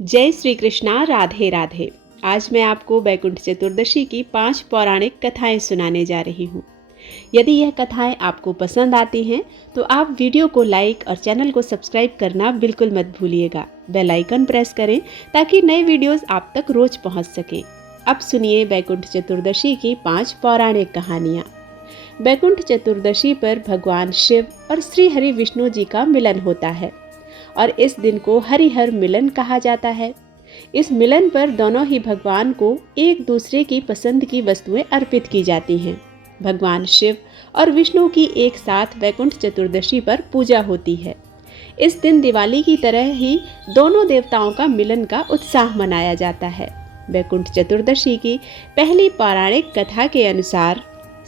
जय श्री कृष्णा। राधे राधे। आज मैं आपको वैकुंठ चतुर्दशी की 5 पौराणिक कथाएं सुनाने जा रही हूँ। यदि यह कथाएं आपको पसंद आती हैं तो आप वीडियो को लाइक और चैनल को सब्सक्राइब करना बिल्कुल मत भूलिएगा। बेल आइकन प्रेस करें ताकि नए वीडियोस आप तक रोज पहुँच सकें। अब सुनिए वैकुंठ चतुर्दशी की 5 पौराणिक कहानियाँ। वैकुंठ चतुर्दशी पर भगवान शिव और श्री हरि विष्णु जी का मिलन होता है और इस दिन को हरिहर मिलन कहा जाता है। इस मिलन पर दोनों ही भगवान को एक दूसरे की पसंद की वस्तुएं अर्पित की जाती हैं। भगवान शिव और विष्णु की एक साथ वैकुंठ चतुर्दशी पर पूजा होती है। इस दिन दिवाली की तरह ही दोनों देवताओं का मिलन का उत्साह मनाया जाता है। वैकुंठ चतुर्दशी की पहली पौराणिक कथा के अनुसार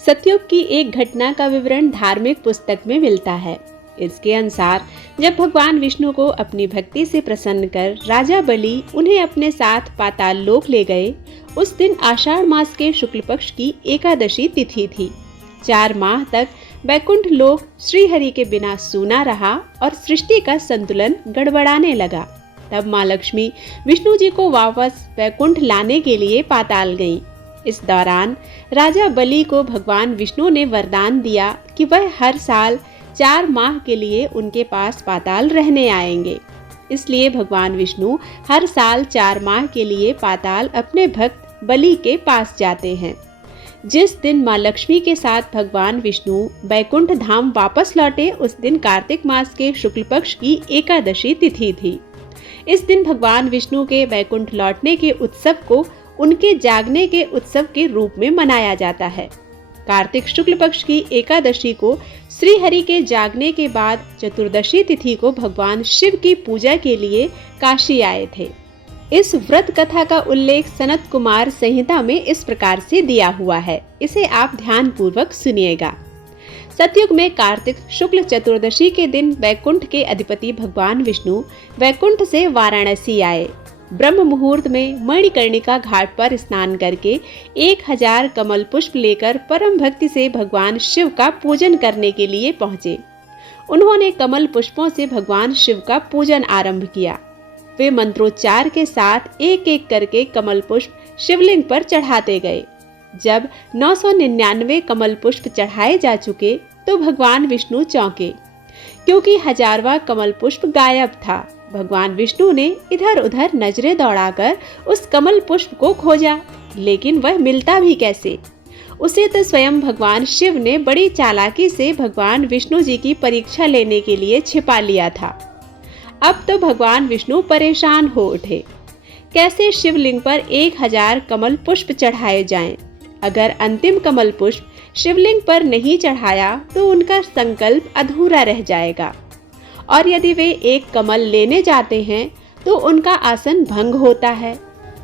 सतयुग की एक घटना का विवरण धार्मिक पुस्तक में मिलता है। इसके अनुसार जब भगवान विष्णु को अपनी भक्ति से प्रसन्न कर राजा बलि उन्हें अपने साथ पाताल लोक ले गए, उस दिन आषाढ़ मास के शुक्ल पक्ष की एकादशी तिथि थी। 4 माह तक वैकुंठ लोक श्रीहरि के बिना सूना रहा और सृष्टि का संतुलन गड़बड़ाने लगा। तब माँ लक्ष्मी विष्णु जी को वापस वैकुंठ लाने के लिए पाताल गईं। इस दौरान राजा बलि को भगवान विष्णु ने वरदान दिया कि वह हर साल 4 माह के लिए उनके पास पाताल रहने आएंगे। इसलिए भगवान विष्णु हर साल 4 माह के लिए पाताल अपने भक्त बलि के पास जाते हैं। जिस दिन माँ लक्ष्मी के साथ भगवान विष्णु वैकुंठ धाम वापस लौटे, उस दिन कार्तिक मास के शुक्ल पक्ष की एकादशी तिथि थी। इस दिन भगवान विष्णु के वैकुंठ लौटने के उत्सव को उनके जागने के उत्सव के रूप में मनाया जाता है। कार्तिक शुक्ल पक्ष की एकादशी को श्री हरि के जागने के बाद चतुर्दशी तिथि को भगवान शिव की पूजा के लिए काशी आए थे। इस व्रत कथा का उल्लेख सनत कुमार संहिता में इस प्रकार से दिया हुआ है। इसे आप ध्यान पूर्वक सुनिएगा। सतयुग में कार्तिक शुक्ल चतुर्दशी के दिन वैकुंठ के अधिपति भगवान विष्णु वैकुंठ से वाराणसी आए। ब्रह्म मुहूर्त में मणिकर्णिका घाट पर स्नान करके 1000 कमल पुष्प लेकर परम भक्ति से भगवान शिव का पूजन करने के लिए पहुँचे। उन्होंने कमल पुष्पों से भगवान शिव का पूजन आरंभ किया। वे मंत्रोच्चार के साथ एक एक करके कमल पुष्प शिवलिंग पर चढ़ाते गए। जब 999 कमल पुष्प चढ़ाए जा चुके तो भगवान विष्णु चौंके, क्योंकि 1000वां कमल पुष्प गायब था। भगवान विष्णु ने इधर उधर नजरें दौड़ाकर उस कमल पुष्प को खोजा, लेकिन वह मिलता भी कैसे। उसे तो स्वयं भगवान शिव ने बड़ी चालाकी से भगवान विष्णु जी की परीक्षा लेने के लिए छिपा लिया था। अब तो भगवान विष्णु परेशान हो उठे। कैसे शिवलिंग पर 1000 कमल पुष्प चढ़ाए जाएं? अगर अंतिम कमल पुष्प शिवलिंग पर नहीं चढ़ाया तो उनका संकल्प अधूरा रह जाएगा, और यदि वे एक कमल लेने जाते हैं तो उनका आसन भंग होता है।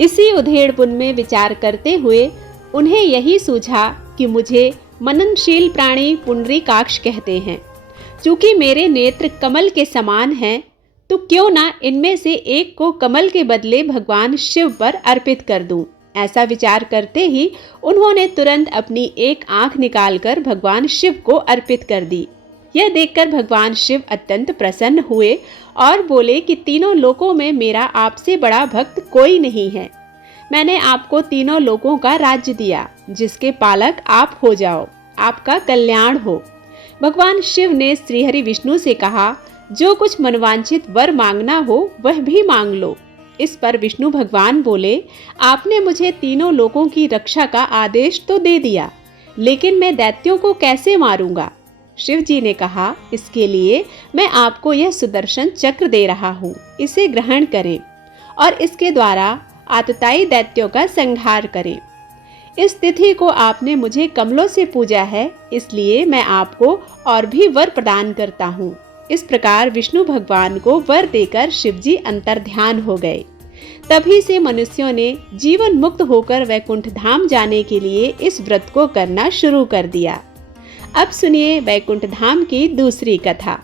इसी उधेड़पुन में विचार करते हुए उन्हें यही सूझा कि मुझे मननशील प्राणी पुंडरीकाक्ष कहते हैं। चूंकि मेरे नेत्र कमल के समान हैं, तो क्यों ना इनमें से एक को कमल के बदले भगवान शिव पर अर्पित कर दूं। ऐसा विचार करते ही उन्होंने तुरंत अपनी एक आंख निकालकर भगवान शिव को अर्पित कर दी। यह देखकर भगवान शिव अत्यंत प्रसन्न हुए और बोले कि तीनों लोकों में मेरा आपसे बड़ा भक्त कोई नहीं है। मैंने आपको तीनों लोकों का राज्य दिया, जिसके पालक आप हो जाओ, आपका कल्याण हो। भगवान शिव ने श्रीहरि विष्णु से कहा, जो कुछ मनवांछित वर मांगना हो वह भी मांग लो। इस पर विष्णु भगवान बोले, आपने मुझे तीनों लोकों की रक्षा का आदेश तो दे दिया, लेकिन मैं दैत्यों को कैसे मारूंगा। शिव जी ने कहा, इसके लिए मैं आपको यह सुदर्शन चक्र दे रहा हूँ, इसे ग्रहण करें और इसके द्वारा आतताई दैत्यों का संहार करें। इस तिथि को आपने मुझे कमलों से पूजा है, इसलिए मैं आपको और भी वर प्रदान करता हूँ। इस प्रकार विष्णु भगवान को वर देकर शिव जी अंतर्ध्यान हो गए। तभी से मनुष्यों ने जीवन मुक्त होकर वैकुंठ धाम जाने के लिए इस व्रत को करना शुरू कर दिया। अब सुनिए वैकुंठ धाम की दूसरी कथा।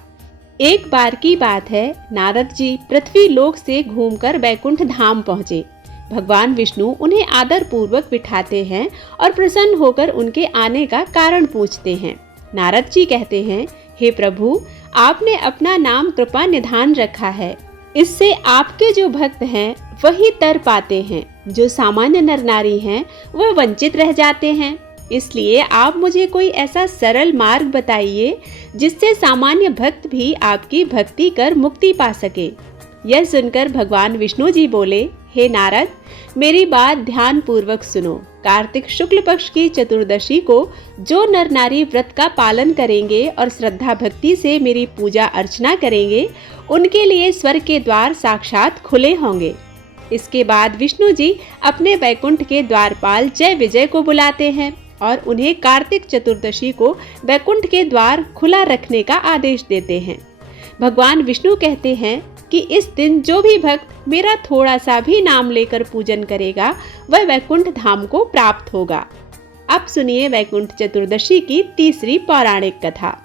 एक बार की बात है, नारद जी पृथ्वी लोक से घूमकर वैकुंठ धाम पहुँचे। भगवान विष्णु उन्हें आदर पूर्वक बिठाते हैं और प्रसन्न होकर उनके आने का कारण पूछते हैं। नारद जी कहते हैं, हे प्रभु, आपने अपना नाम कृपा निधान रखा है, इससे आपके जो भक्त हैं वही तर पाते हैं, जो सामान्य नर नारी हैं वह वंचित रह जाते हैं। इसलिए आप मुझे कोई ऐसा सरल मार्ग बताइए जिससे सामान्य भक्त भी आपकी भक्ति कर मुक्ति पा सके। यह सुनकर भगवान विष्णु जी बोले, हे नारद, मेरी बात ध्यान पूर्वक सुनो। कार्तिक शुक्ल पक्ष की चतुर्दशी को जो नर नारी व्रत का पालन करेंगे और श्रद्धा भक्ति से मेरी पूजा अर्चना करेंगे, उनके लिए स्वर्ग के द्वार साक्षात खुले होंगे। इसके बाद विष्णु जी अपने वैकुंठ के द्वारपाल जय विजय को बुलाते हैं और उन्हें कार्तिक चतुर्दशी को वैकुंठ के द्वार खुला रखने का आदेश देते हैं। भगवान विष्णु कहते हैं कि इस दिन जो भी भक्त मेरा थोड़ा सा भी नाम लेकर पूजन करेगा वह वैकुंठ धाम को प्राप्त होगा। अब सुनिए वैकुंठ चतुर्दशी की तीसरी पौराणिक कथा।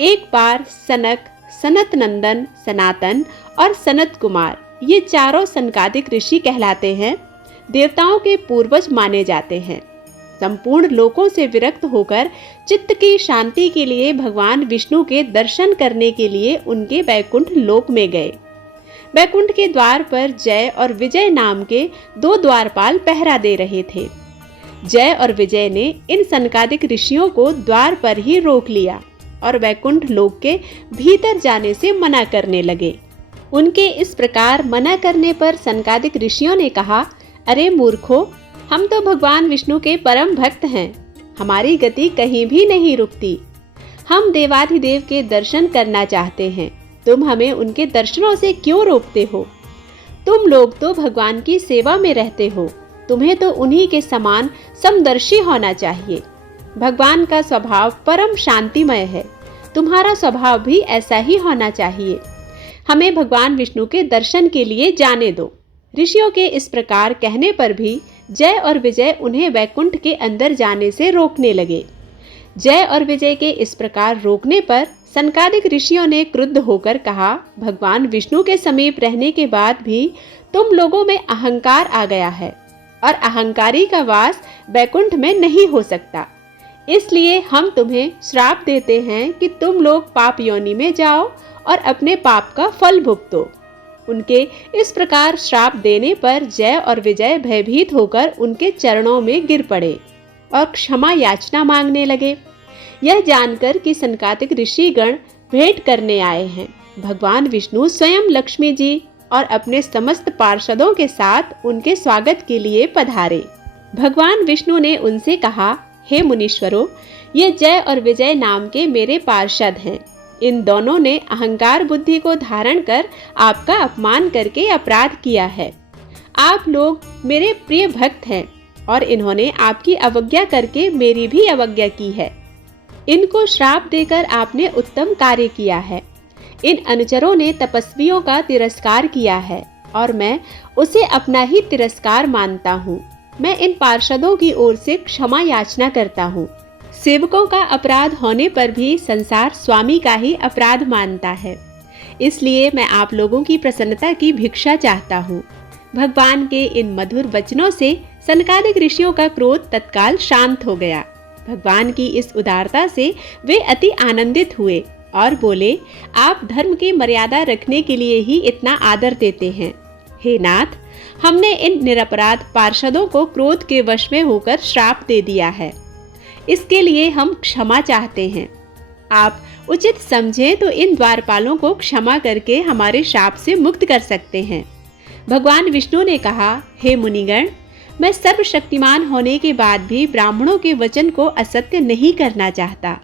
एक बार सनक, सनत नंदन, सनातन और सनत कुमार, ये चारों सनकादिक ऋषि कहलाते हैं, देवताओं के पूर्वज माने जाते हैं। संपूर्ण लोकों से विरक्त होकर चित्त की शांति के लिए भगवान विष्णु के दर्शन करने के लिए उनके वैकुंठ लोक में गए। वैकुंठ के द्वार पर जय और विजय नाम के दो द्वारपाल पहरा दे रहे थे। जय और विजय ने इन सनकादिक ऋषियों को द्वार पर ही रोक लिया और वैकुंठ लोक के भीतर जाने से मना करने लगे। उनके इस प्रकार मना करने पर सनकादिक ऋषियों ने कहा, अरे मूर्खों, हम तो भगवान विष्णु के परम भक्त हैं, हमारी गति कहीं भी नहीं रुकती। हम देवाधिदेव के दर्शन करना चाहते हैं, तुम हमें उनके दर्शनों से क्यों रोकते हो? तुम लोग तो भगवान की सेवा में रहते हो, तुम्हें तो उन्हीं के समान समदर्शी होना चाहिए। भगवान का स्वभाव परम शांतिमय है, तुम्हारा स्वभाव भी ऐसा ही होना चाहिए। हमें भगवान विष्णु के दर्शन के लिए जाने दो। ऋषियों के इस प्रकार कहने पर भी जय और विजय उन्हें वैकुंठ के अंदर जाने से रोकने लगे। जय और विजय के इस प्रकार रोकने पर सनकादिक ऋषियों ने क्रुद्ध होकर कहा, भगवान विष्णु के समीप रहने के बाद भी तुम लोगों में अहंकार आ गया है और अहंकारी का वास वैकुंठ में नहीं हो सकता। इसलिए हम तुम्हें श्राप देते हैं कि तुम लोग पाप योनि में जाओ और अपने पाप का फल भुगतो। उनके इस प्रकार श्राप देने पर जय और विजय भयभीत होकर उनके चरणों में गिर पड़े और क्षमा याचना मांगने लगे। यह जानकर कि सनकादिक ऋषिगण भेंट करने आए हैं, भगवान विष्णु स्वयं लक्ष्मी जी और अपने समस्त पार्षदों के साथ उनके स्वागत के लिए पधारे। भगवान विष्णु ने उनसे कहा, हे मुनीश्वरों, ये जय और विजय नाम के मेरे पार्षद हैं। इन दोनों ने अहंकार बुद्धि को धारण कर आपका अपमान करके अपराध किया है। आप लोग मेरे प्रिय भक्त हैं और इन्होंने आपकी अवज्ञा करके मेरी भी अवज्ञा की है। इनको श्राप देकर आपने उत्तम कार्य किया है। इन अनुचरों ने तपस्वियों का तिरस्कार किया है और मैं उसे अपना ही तिरस्कार मानता हूँ। मैं इन पार्षदों की ओर से क्षमा याचना करता हूँ। सेवकों का अपराध होने पर भी संसार स्वामी का ही अपराध मानता है, इसलिए मैं आप लोगों की प्रसन्नता की भिक्षा चाहता हूँ। भगवान के इन मधुर वचनों से सनकादिक ऋषियों का क्रोध तत्काल शांत हो गया। भगवान की इस उदारता से वे अति आनंदित हुए और बोले, आप धर्म की मर्यादा रखने के लिए ही इतना आदर देते हैं। हे नाथ, हमने इन निरपराध पार्षदों को क्रोध के वश में होकर श्राप दे दिया है, इसके लिए हम क्षमा चाहते हैं। आप उचित समझें तो इन द्वारपालों को क्षमा करके हमारे शाप से मुक्त कर सकते हैं। भगवान विष्णु ने कहा, हे मुनिगण, मैं सर्वशक्तिमान होने के बाद भी ब्राह्मणों के वचन को असत्य नहीं करना चाहता,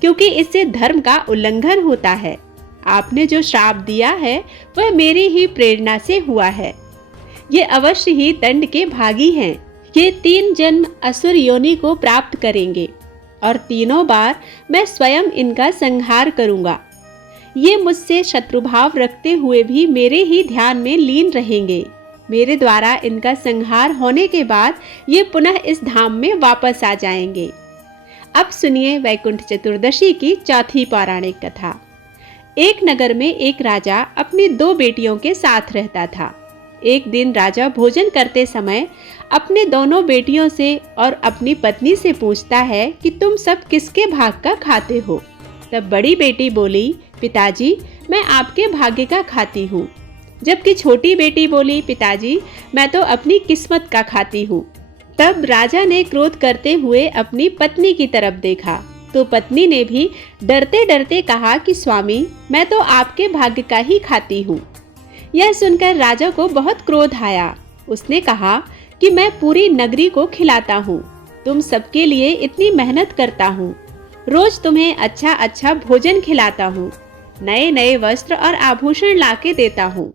क्योंकि इससे धर्म का उल्लंघन होता है। आपने जो श्राप दिया है वह मेरी ही प्रेरणा से हुआ है। ये अवश्य ही दंड के भागी हैं। ये 3 जन्म असुर योनि को प्राप्त करेंगे और तीनों बार मैं स्वयं इनका संहार करूंगा। ये मुझसे शत्रुभाव रखते हुए भी मेरे ही ध्यान में लीन रहेंगे। मेरे द्वारा इनका संहार होने के बाद ये पुनः इस धाम में वापस आ जाएंगे। अब सुनिए वैकुंठ चतुर्दशी की चौथी पौराणिक कथा। एक नगर में एक राजा अपनी 2 बेटियों के साथ रहता था। एक दिन राजा भोजन करते समय अपने दोनों बेटियों से और अपनी पत्नी से पूछता है कि तुम सब किसके भाग का खाते हो। तब बड़ी बेटी बोली, पिताजी, मैं आपके भाग्य का खाती हूँ। जबकि छोटी बेटी बोली, पिताजी मैं तो अपनी किस्मत का खाती हूँ। तब राजा ने क्रोध करते हुए अपनी पत्नी की तरफ देखा तो पत्नी ने भी डरते डरते कहा कि स्वामी मैं तो आपके भाग्य का ही खाती हूँ। यह सुनकर राजा को बहुत क्रोध आया। उसने कहा कि मैं पूरी नगरी को खिलाता हूँ, तुम सबके लिए इतनी मेहनत करता हूँ, रोज तुम्हें अच्छा अच्छा भोजन खिलाता हूँ, नए नए वस्त्र और आभूषण लाके देता हूँ।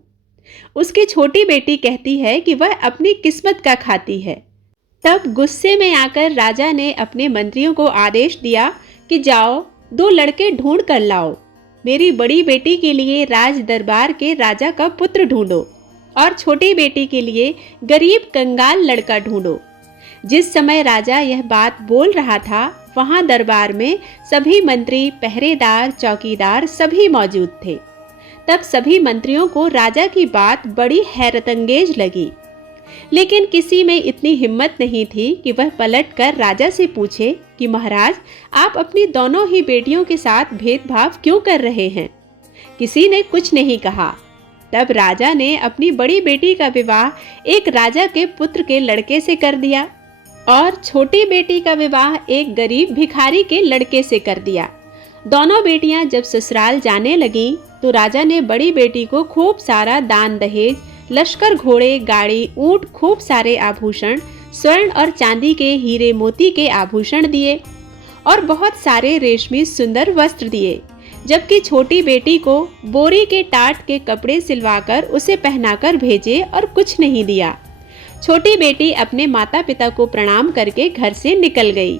उसकी छोटी बेटी कहती है कि वह अपनी किस्मत का खाती है। तब गुस्से में आकर राजा ने अपने मंत्रियों को आदेश दिया कि जाओ 2 लड़के ढूंढ कर लाओ, मेरी बड़ी बेटी के लिए राज दरबार के राजा का पुत्र ढूंढो और छोटी बेटी के लिए गरीब कंगाल लड़का ढूंढो। जिस समय राजा यह बात बोल रहा था वहां दरबार में सभी मंत्री, पहरेदार, चौकीदार सभी मौजूद थे। तब सभी मंत्रियों को राजा की बात बड़ी हैरतअंगेज लगी, लेकिन किसी में इतनी हिम्मत नहीं थी कि वह पलटकर राजा से पूछे कि महाराज आप अपनी दोनों ही बेटियों के साथ भेदभाव क्यों कर रहे हैं। किसी ने कुछ नहीं कहा। तब राजा ने अपनी बड़ी बेटी का विवाह एक राजा के पुत्र के लड़के से कर दिया और छोटी बेटी का विवाह एक गरीब भिखारी के लड़के से कर दिया। दोनों बेटियां जब ससुराल जाने लगीं तो राजा ने बड़ी बेटी को खूब सारा दान दहेज, लश्कर, घोड़े, गाड़ी, ऊंट, खूब सारे आभूषण, स्वर्ण और चांदी के हीरे मोती के आभूषण दिए और बहुत सारे रेशमी सुंदर वस्त्र दिए, जबकि छोटी बेटी को बोरी के टाट के कपड़े सिलवाकर उसे पहनाकर भेजे और कुछ नहीं दिया। छोटी बेटी अपने माता पिता को प्रणाम करके घर से निकल गई।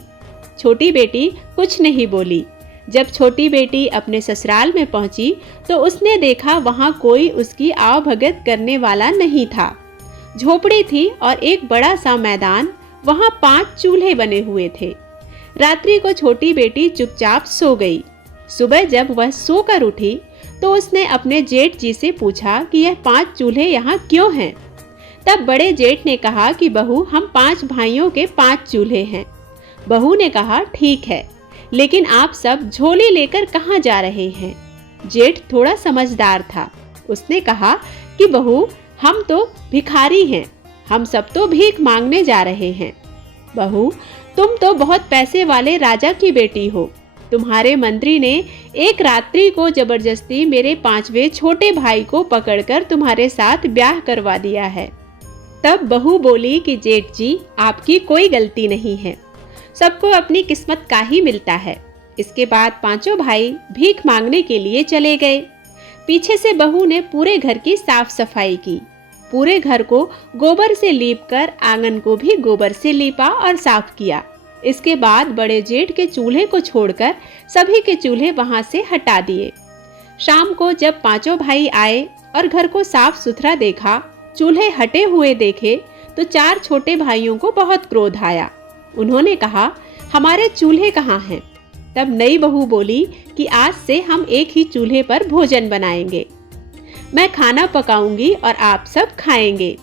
छोटी बेटी कुछ नहीं बोली। जब छोटी बेटी अपने ससुराल में पहुंची तो उसने देखा वहां कोई उसकी आवभगत करने वाला नहीं था। झोपड़ी थी और एक बड़ा सा मैदान, वहां 5 चूल्हे बने हुए थे। रात्रि को छोटी बेटी चुपचाप सो गई। सुबह जब वह सोकर उठी तो उसने अपने जेठ जी से पूछा कि यह 5 चूल्हे यहाँ क्यों हैं। तब बड़े जेठ ने कहा कि बहू हम 5 भाइयों के 5 चूल्हे हैं। बहू ने कहा ठीक है, लेकिन आप सब झोली लेकर कहाँ जा रहे हैं। जेठ थोड़ा समझदार था। उसने कहा कि बहू हम तो भिखारी हैं, हम सब तो भीख मांगने जा रहे हैं। बहू तुम तो बहुत पैसे वाले राजा की बेटी हो, तुम्हारे मंत्री ने एक रात्रि को जबरदस्ती मेरे 5वें छोटे भाई को पकड़कर तुम्हारे साथ ब्याह करवा दिया है। तब बहू बोली कि जेठ जी आपकी कोई गलती नहीं है, सबको अपनी किस्मत का ही मिलता है। इसके बाद 5 भाई भीख मांगने के लिए चले गए। पीछे से बहू ने पूरे घर की साफ सफाई की, पूरे घर को गोबर से लीपकर आंगन को भी गोबर से लीपा और साफ किया। इसके बाद बड़े जेठ के चूल्हे को छोड़कर सभी के चूल्हे वहां से हटा दिए। शाम को जब 5 भाई आए और घर को साफ सुथरा देखा, चूल्हे हटे हुए देखे तो 4 छोटे भाइयों को बहुत क्रोध आया। उन्होंने कहा हमारे चूल्हे कहाँ हैं। तब नई बहू बोली कि आज से हम एक ही चूल्हे पर भोजन बनाएंगे, मैं खाना पकाऊंगी और आप सब खाएंगे।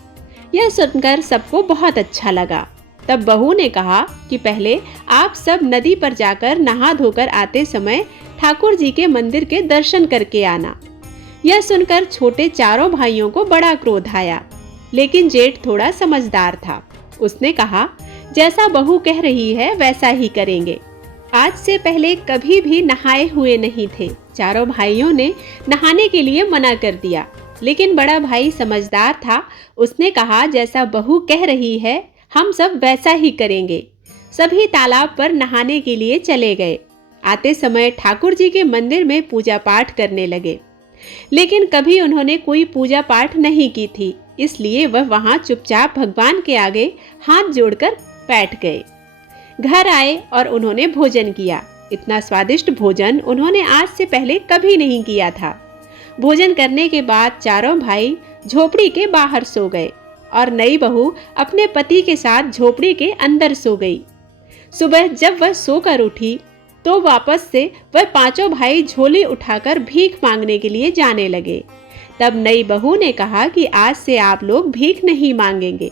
यह सुनकर सबको बहुत अच्छा लगा। तब बहू ने कहा कि पहले आप सब नदी पर जाकर नहा धोकर आते समय ठाकुर जी के मंदिर के दर्शन करके आना। यह सुनकर छोटे 4 भाइयों को बड़ा क्रोध आया, लेकिन जेठ थोड़ा समझदार था। उसने कहा जैसा बहू कह रही है वैसा ही करेंगे। आज से पहले कभी भी नहाए हुए नहीं थे। 4 भाइयों ने नहाने के लिए मना कर दिया, लेकिन बड़ा भाई समझदार था। उसने कहा जैसा बहू कह रही है हम सब वैसा ही करेंगे। सभी तालाब पर नहाने के लिए चले गए। आते समय ठाकुर जी के मंदिर में पूजा पाठ करने लगे, लेकिन कभी उन्होंने कोई पूजा पाठ नहीं की थी, इसलिए वह वहां चुपचाप भगवान के आगे हाथ जोड़कर बैठ गए। घर आए और उन्होंने भोजन किया। इतना स्वादिष्ट भोजन उन्होंने आज से पहले कभी नहीं किया था। भोजन करने के बाद 4 भाई झोपड़ी के बाहर सो गए और नई बहू अपने पति के साथ झोपड़ी के अंदर सो गई। सुबह जब वह सोकर उठी तो वापस से वह 5 भाई झोली उठाकर भीख मांगने के लिए जाने लगे। तब नई बहू ने कहा कि आज से आप लोग भीख नहीं मांगेंगे,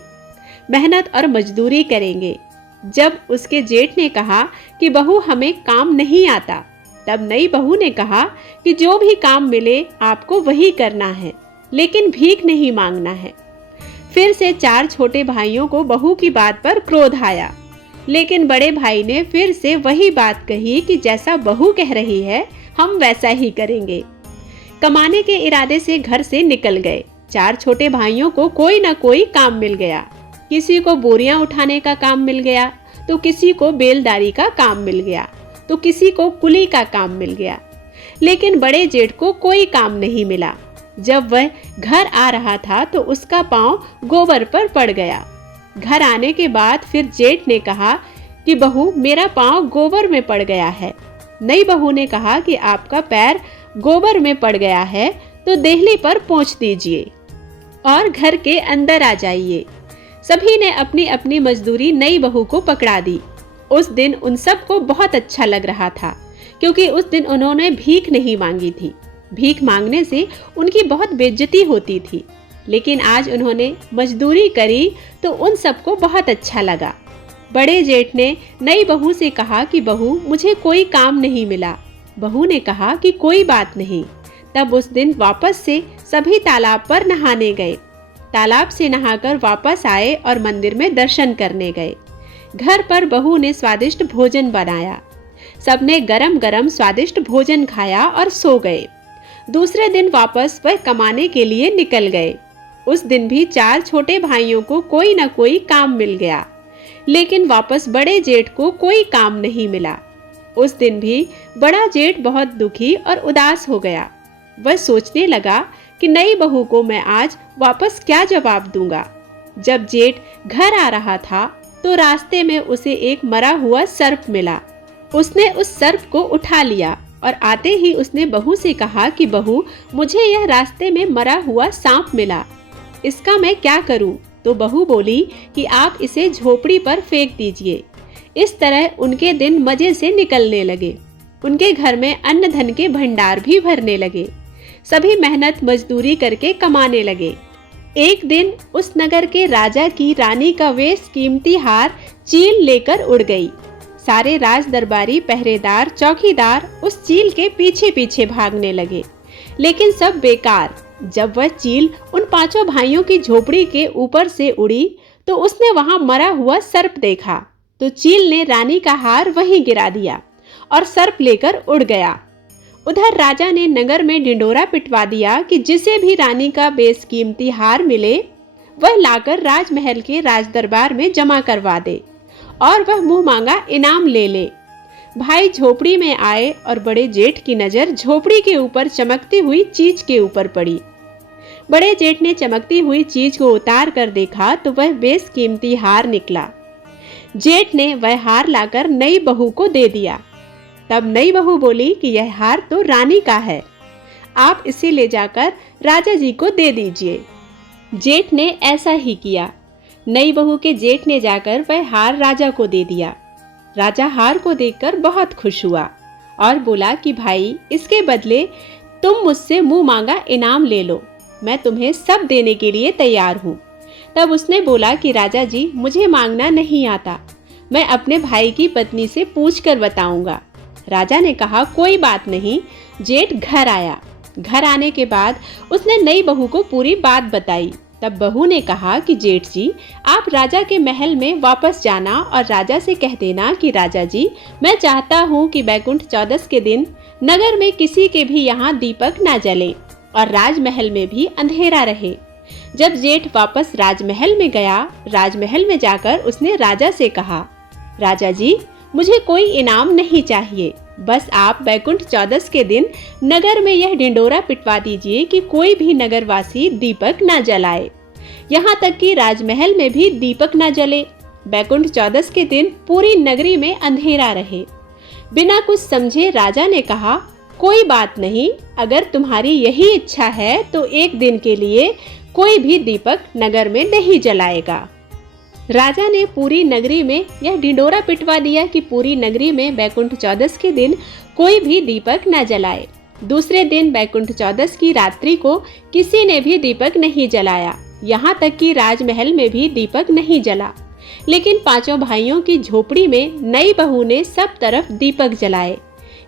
मेहनत और मजदूरी करेंगे। जब उसके जेठ ने कहा कि बहू हमें काम नहीं आता, तब नई बहू ने कहा कि जो भी काम मिले आपको वही करना है। लेकिन भीख नहीं मांगना है। फिर से 4 छोटे भाइयों को बहू की बात पर क्रोध आया, लेकिन बड़े भाई ने फिर से वही बात कही कि जैसा बहू कह रही है हम वैसा ही करेंगे। कमाने के इरादे से घर से निकल गए। 4 छोटे भाइयों को कोई ना कोई काम मिल गया। किसी को बोरियां उठाने का काम मिल गया, तो किसी को बेलदारी का काम मिल गया, तो किसी को कुली का काम मिल गया। लेकिन बड़े जेठ को कोई काम नहीं मिला। जब वह घर आ रहा था तो उसका पांव गोबर पर पड़ गया। घर आने के बाद फिर जेठ ने कहा कि बहू, मेरा पांव गोबर में पड़ गया है। नई बहू ने कहा कि आपका पैर गोबर में पड़ गया है तो देहली पर पोंछ दीजिए और घर के अंदर आ जाइए। सभी ने अपनी अपनी मजदूरी नई बहू को पकड़ा दी। उस दिन उन सबको बहुत अच्छा लग रहा था, क्योंकि उस दिन उन्होंने भीख नहीं मांगी थी। भीख मांगने से उनकी बहुत बेइज्जती होती थी, लेकिन आज उन्होंने मजदूरी करी तो उन सबको बहुत अच्छा लगा। बड़े जेठ ने नई बहू से कहा कि बहू, मुझे कोई काम नहीं मिला। बहू ने कहा कि कोई बात नहीं। तब उस दिन वापस से सभी तालाब पर नहाने गए। तालाब से नहाकर वापस आए और मंदिर में दर्शन करने गए। घर पर बहू ने स्वादिष्ट भोजन बनाया। सबने गरम गरम स्वादिष्ट भोजन खाया और सो गए। दूसरे दिन वापस वह कमाने के लिए निकल गए। उस दिन भी 4 छोटे भाइयों को कोई न कोई काम मिल गया, लेकिन वापस बड़े जेठ को कोई काम नहीं मिला। उस दिन भी बड़ा जेठ बहुत दुखी और उदास हो गया। वह सोचने लगा कि नई बहू को मैं आज वापस क्या जवाब दूंगा। जब जेठ घर आ रहा था तो रास्ते में उसे एक मरा हुआ सर्प मिला। उसने उस सर्प को उठा लिया और आते ही उसने बहू से कहा कि बहू, मुझे यह रास्ते में मरा हुआ सांप मिला, इसका मैं क्या करूं? तो बहू बोली कि आप इसे झोपड़ी पर फेंक दीजिए। इस तरह उनके दिन मजे से निकलने लगे। उनके घर में अन्न धन के भंडार भी भरने लगे। सभी मेहनत मजदूरी करके कमाने लगे। एक दिन उस नगर के राजा की रानी का वे कीमती हार चील लेकर उड़ गई। सारे राज दरबारी, पहरेदार, चौकीदार उस चील के पीछे पीछे भागने लगे, लेकिन सब बेकार। जब वह चील उन 5 भाइयों की झोपड़ी के ऊपर से उड़ी तो उसने वहां मरा हुआ सर्प देखा। तो चील ने रानी का हार वहीं गिरा दिया और सर्प लेकर उड़ गया। उधर राजा ने नगर में ढिंढोरा पिटवा दिया कि जिसे भी रानी का बेशकीमती हार मिले वह लाकर राजमहल के राजदरबार में जमा करवा दे और वह मुंह मांगा इनाम ले ले। भाई झोपड़ी में आए और बड़े जेठ की नजर झोपड़ी के ऊपर चमकती हुई चीज के ऊपर पड़ी। बड़े जेठ ने चमकती हुई चीज को उतार कर देखा तो वह बेशकीमती हार निकला। जेठ ने वह हार लाकर नई बहू को दे दिया। तब नई बहू बोली कि यह हार तो रानी का है, आप इसे ले जाकर राजा जी को दे दीजिए। जेठ ने ऐसा ही किया। नई बहू के जेठ ने जाकर वह हार राजा को दे दिया। राजा हार को देखकर बहुत खुश हुआ और बोला कि भाई, इसके बदले तुम मुझसे मुंह मांगा इनाम ले लो, मैं तुम्हें सब देने के लिए तैयार हूँ। तब उसने बोला कि राजा जी, मुझे मांगना नहीं आता, मैं अपने भाई की पत्नी से पूछ कर बताऊंगा। राजा ने कहा कोई बात नहीं। जेठ घर आया। घर आने के बाद उसने नई बहू को पूरी बात बताई। तब बहू ने कहा कि जेठ जी, आप राजा के महल में वापस जाना और राजा से कह देना कि राजा जी, मैं चाहता हूँ कि बैकुंठ चौदस के दिन नगर में किसी के भी यहाँ दीपक न जले और राजमहल में भी अंधेरा रहे। जब जेठ वापस राजमहल में गया, राजमहल में जाकर उसने राजा से कहा, राजा जी, मुझे कोई इनाम नहीं चाहिए, बस आप बैकुंठ चौदस के दिन नगर में यह ढिंडोरा पिटवा दीजिए कि कोई भी नगरवासी दीपक न जलाए, यहाँ तक कि राजमहल में भी दीपक न जले। बैकुंठ चौदस के दिन पूरी नगरी में अंधेरा रहे। बिना कुछ समझे राजा ने कहा, कोई बात नहीं, अगर तुम्हारी यही इच्छा है तो एक दिन के लिए कोई भी दीपक नगर में नहीं जलाएगा। राजा ने पूरी नगरी में यह ढिंडोरा पिटवा दिया कि पूरी नगरी में बैकुंठ चौदस के दिन कोई भी दीपक न जलाए। दूसरे दिन बैकुंठ चौदस की रात्रि को किसी ने भी दीपक नहीं जलाया, यहाँ तक कि राजमहल में भी दीपक नहीं जला। लेकिन 5 भाइयों की झोपड़ी में नई बहू ने सब तरफ दीपक जलाए,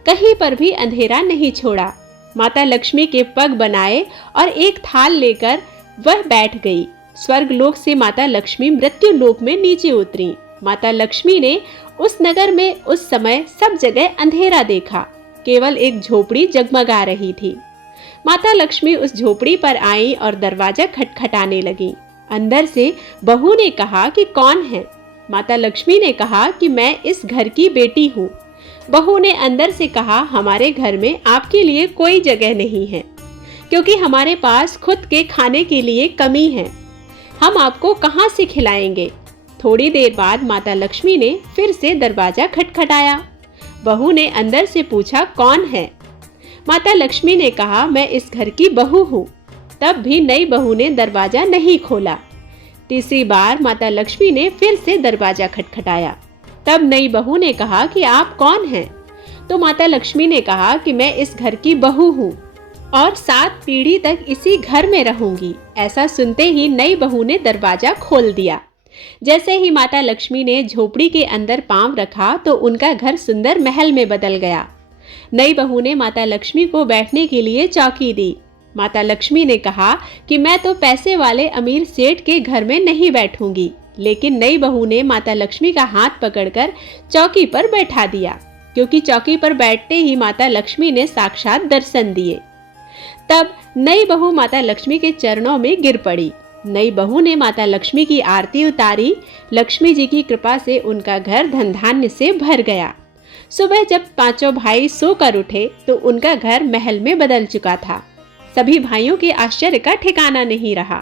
कहीं पर भी अंधेरा नहीं छोड़ा। माता लक्ष्मी के पग बनाए और एक थाल लेकर वह बैठ गई। स्वर्गलोक से माता लक्ष्मी मृत्यु लोक में नीचे उतरी। माता लक्ष्मी ने उस नगर में उस समय सब जगह अंधेरा देखा, केवल एक झोपड़ी जगमगा रही थी। माता लक्ष्मी उस झोपड़ी पर आई और दरवाजा खटखटाने लगी। अंदर से बहू ने कहा कि कौन है? माता लक्ष्मी ने कहा कि मैं इस घर की बेटी हूँ। बहू ने अंदर से कहा, हमारे घर में आपके लिए कोई जगह नहीं है, क्योंकि हमारे पास खुद के खाने के लिए कमी है। हम आपको कहाँ से खिलाएंगे? थोड़ी देर बाद माता लक्ष्मी ने फिर से दरवाजा खटखटाया। बहू ने अंदर से पूछा, कौन है? माता लक्ष्मी ने कहा, मैं इस घर की बहू हूँ। तब भी नई बहू ने दरवाजा नहीं खोला। तीसरी बार माता लक्ष्मी ने फिर से दरवाजा खटखटाया। तब नई बहू ने कहा कि आप कौन हैं? तो माता लक्ष्मी ने कहा कि मैं इस घर की बहू हूँ और 7 पीढ़ी तक इसी घर में रहूंगी। ऐसा सुनते ही नई बहू ने दरवाजा खोल दिया। जैसे ही माता लक्ष्मी ने झोपड़ी के अंदर पांव रखा तो उनका घर सुंदर महल में बदल गया। नई बहू ने माता लक्ष्मी को बैठने के लिए चौकी दी। माता लक्ष्मी ने कहा कि मैं तो पैसे वाले अमीर सेठ के घर में नहीं बैठूंगी, लेकिन नई बहू ने माता लक्ष्मी का हाथ पकड़कर चौकी पर बैठा दिया, क्योंकि चौकी पर बैठते ही माता लक्ष्मी ने साक्षात दर्शन दिए। तब नई बहू माता लक्ष्मी के चरणों में गिर पड़ी। नई बहू ने माता लक्ष्मी की आरती उतारी। लक्ष्मी जी की कृपा से उनका घर धन धान्य से भर गया। सुबह जब पांचों भाई सोकर उठे तो उनका घर महल में बदल चुका था। सभी भाइयों के आश्चर्य का ठिकाना नहीं रहा।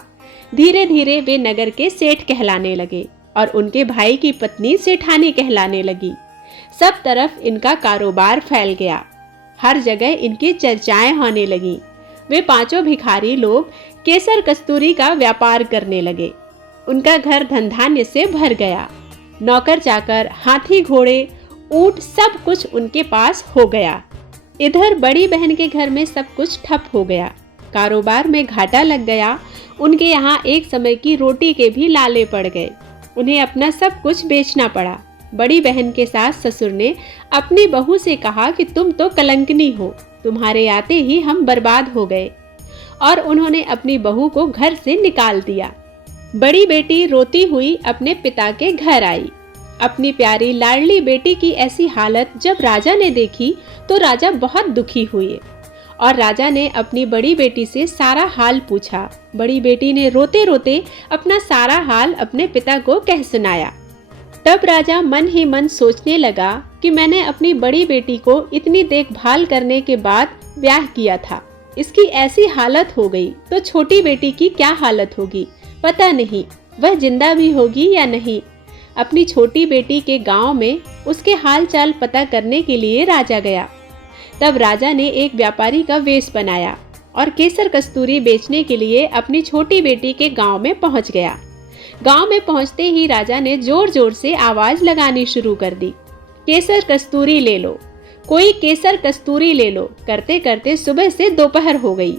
धीरे धीरे वे नगर के सेठ कहलाने लगे और उनके भाई की पत्नी सेठानी कहलाने लगी। सब तरफ इनका कारोबार फैल गया। हर जगह इनकी चर्चाएं होने लगी। वे पांचों भिखारी लोग केसर कस्तूरी का व्यापार करने लगे। उनका घर धन धान्य से भर गया। नौकर चाकर, हाथी घोड़े, ऊंट सब कुछ उनके पास हो गया। इधर बड़ी बहन के घर में सब कुछ ठप हो गया। कारोबार में घाटा लग गया। उनके यहाँ एक समय की रोटी के भी लाले पड़ गए। उन्हें अपना सब कुछ बेचना पड़ा। बड़ी बहन के सास ससुर ने अपनी बहू से कहा कि तुम तो कलंकनी हो, तुम्हारे आते ही हम बर्बाद हो गए, और उन्होंने अपनी बहू को घर से निकाल दिया। बड़ी बेटी रोती हुई अपने पिता के घर आई। अपनी प्यारी लाडली बेटी की ऐसी हालत जब राजा ने देखी तो राजा बहुत दुखी हुए और राजा ने अपनी बड़ी बेटी से सारा हाल पूछा। बड़ी बेटी ने रोते रोते अपना सारा हाल अपने पिता को कह सुनाया। तब राजा मन ही मन सोचने लगा कि मैंने अपनी बड़ी बेटी को इतनी देखभाल करने के बाद ब्याह किया था, इसकी ऐसी हालत हो गई तो छोटी बेटी की क्या हालत होगी, पता नहीं वह जिंदा भी होगी या नहीं। अपनी छोटी बेटी के गांव में उसके हाल चाल पता करने के लिए राजा गया। तब राजा ने एक व्यापारी का वेश बनाया और केसर कस्तूरी बेचने के लिए अपनी छोटी बेटी के गांव में पहुंच गया। गांव में पहुंचते ही राजा ने जोर जोर से आवाज लगानी शुरू कर दी, केसर कस्तूरी ले लो, कोई केसर कस्तूरी ले लो। करते करते सुबह से दोपहर हो गई।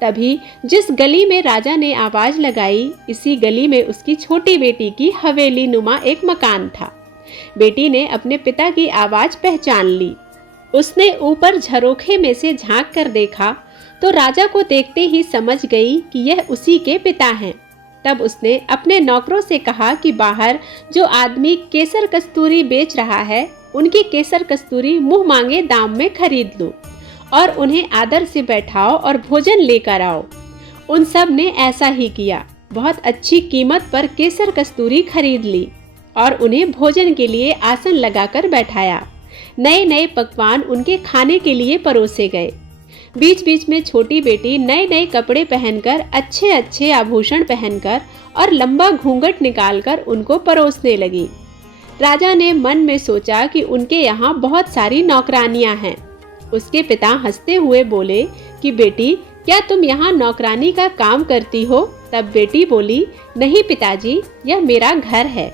तभी जिस गली में राजा ने आवाज लगाई, इसी गली में उसकी छोटी बेटी की हवेली नुमा एक मकान था। बेटी ने अपने पिता की आवाज पहचान ली। उसने ऊपर झरोखे में से झांक कर देखा तो राजा को देखते ही समझ गई कि यह उसी के पिता हैं। तब उसने अपने नौकरों से कहा कि बाहर जो आदमी केसर कस्तूरी बेच रहा है, उनकी केसर कस्तूरी मुंह मांगे दाम में खरीद लो और उन्हें आदर से बैठाओ और भोजन लेकर आओ। उन सब ने ऐसा ही किया। बहुत अच्छी कीमत पर केसर कस्तूरी खरीद ली और उन्हें भोजन के लिए आसन लगाकर बैठाया। नए नए पकवान उनके खाने के लिए परोसे गए। बीच बीच में छोटी बेटी नए नए कपड़े पहनकर, अच्छे अच्छे आभूषण पहनकर और लंबा घूंघट निकालकर उनको परोसने लगी। राजा ने मन में सोचा कि उनके यहाँ बहुत सारी नौकरानियां हैं। उसके पिता हंसते हुए बोले कि बेटी, क्या तुम यहाँ नौकरानी का काम करती हो? तब बेटी बोली, नहीं पिताजी, यह मेरा घर है,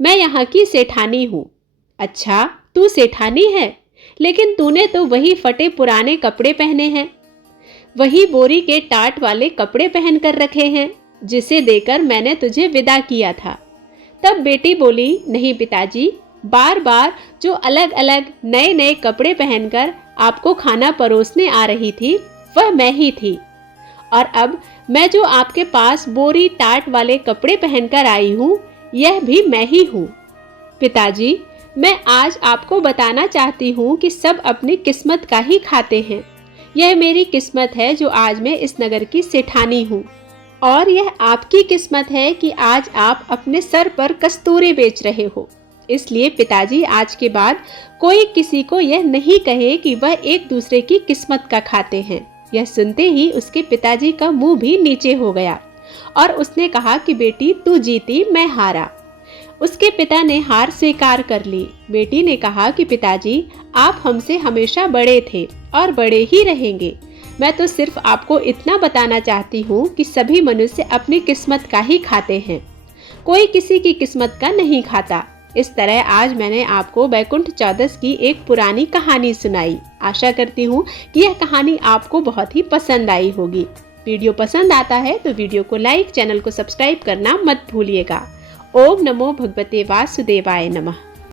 मैं यहाँ की सेठानी हूँ। अच्छा, तू सेठानी है, लेकिन तूने तो वही फटे पुराने कपड़े पहने हैं, वही बोरी के टाट वाले कपड़े पहन कर रखे हैं जिसे देकर मैंने तुझे विदा किया था। तब बेटी बोली, नहीं पिताजी, बार बार जो अलग अलग नए नए कपड़े पहनकर आपको खाना परोसने आ रही थी, वह मैं ही थी। और अब मैं जो आपके पास बोरी टाट वाले कपड़े पहनकर आई हूँ, यह भी मैं ही हूँ। पिताजी, मैं आज आपको बताना चाहती हूँ कि सब अपनी किस्मत का ही खाते हैं। यह मेरी किस्मत है जो आज मैं इस नगर की सेठानी हूँ, और यह आपकी किस्मत है कि आज आप अपने सर पर कस्तूरी बेच रहे हो। इसलिए पिताजी, आज के बाद कोई किसी को यह नहीं कहे कि वह एक दूसरे की किस्मत का खाते हैं। यह सुनते ही उसके पिताजी का मुंह भी नीचे हो गया और उसने कहा कि बेटी, तू जीती, मैं हारा। उसके पिता ने हार स्वीकार कर ली। बेटी ने कहा कि पिताजी, आप हमसे हमेशा बड़े थे और बड़े ही रहेंगे। मैं तो सिर्फ आपको इतना बताना चाहती हूँ कि सभी मनुष्य अपनी किस्मत का ही खाते हैं, कोई किसी की किस्मत का नहीं खाता। इस तरह आज मैंने आपको बैकुंठ चौदस की एक पुरानी कहानी सुनाई। आशा करती हूँ कि यह कहानी आपको बहुत ही पसंद आई होगी। वीडियो पसंद आता है तो वीडियो को लाइक, चैनल को सब्सक्राइब करना मत भूलिएगा। ओम नमो भगवते वासुदेवाय नमः।